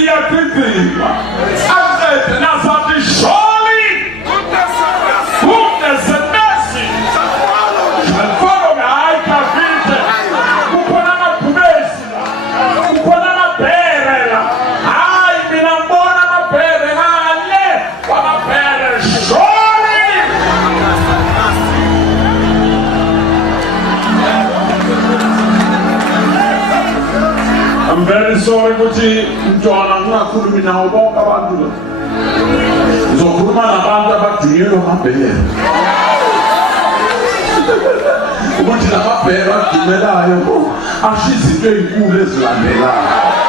iyagidima aqede nasathi surely goodness and mercy shall follow me. Hayi Davide, kukhona amabhubesi la, kukhona amabhere la. Hayi mina ngibona amabhere ngale kwamabhere. Surely I'm very sorry ukuthi mntwana ngingakhulumi nawo bonke abantu la. Ngizokhuluma nabantu abadingelwa amabhere. Ukuthi la mabhere agimelayo ashiya izinto ezinkulu ezilandelayo.